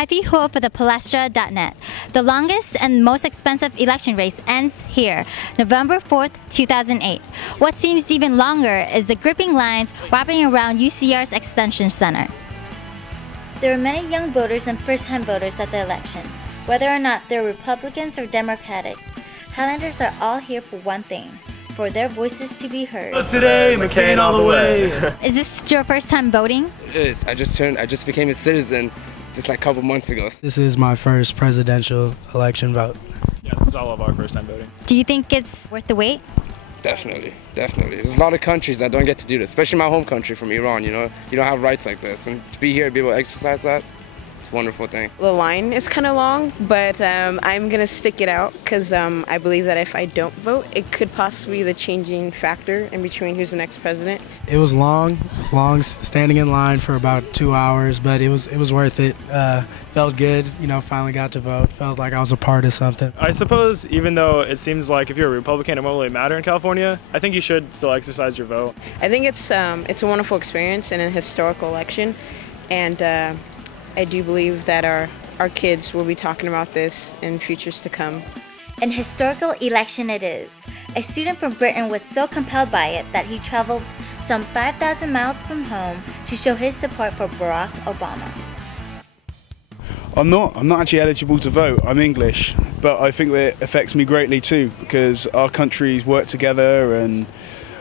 Haifi Hua for the Palestra.net. The longest and most expensive election race ends here, November 4th, 2008. What seems even longer is the gripping lines wrapping around UCR's Extension Center. There were many young voters and first-time voters at the election. Whether or not they're Republicans or Democrats, Highlanders are all here for one thing: for their voices to be heard. Today, McCain all the way. Is this your first time voting? It is. I just became a citizen just like a couple months ago. This is my first presidential election vote. Yeah, this is all of our first time voting. Do you think it's worth the wait? Definitely. There's a lot of countries that don't get to do this, especially my home country from Iran, you know. You don't have rights like this, and to be here, be able to exercise that, it's a wonderful thing. The line is kind of long, but I'm going to stick it out because I believe that if I don't vote, it could possibly be the changing factor in between who's the next president. It was long, standing in line for about 2 hours, but it was worth it. Felt good, you know, finally got to vote. Felt like I was a part of something. I suppose even though it seems like if you're a Republican it won't really matter in California, I think you should still exercise your vote. I think it's a wonderful experience and a historical election, and I do believe that our kids will be talking about this in futures to come. An historical election it is. A student from Britain was so compelled by it that he traveled some 5,000 miles from home to show his support for Barack Obama. I'm not actually eligible to vote. I'm English, but I think that it affects me greatly too because our countries work together, and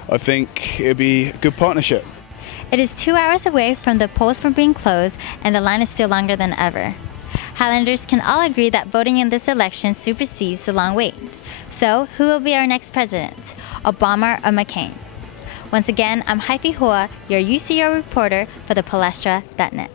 I think it'd be a good partnership. It is 2 hours away from the polls from being closed, and the line is still longer than ever. Highlanders can all agree that voting in this election supersedes the long wait. So, who will be our next president, Obama or McCain? Once again, I'm Haifi Hua, your UCR reporter for the Palestra.net.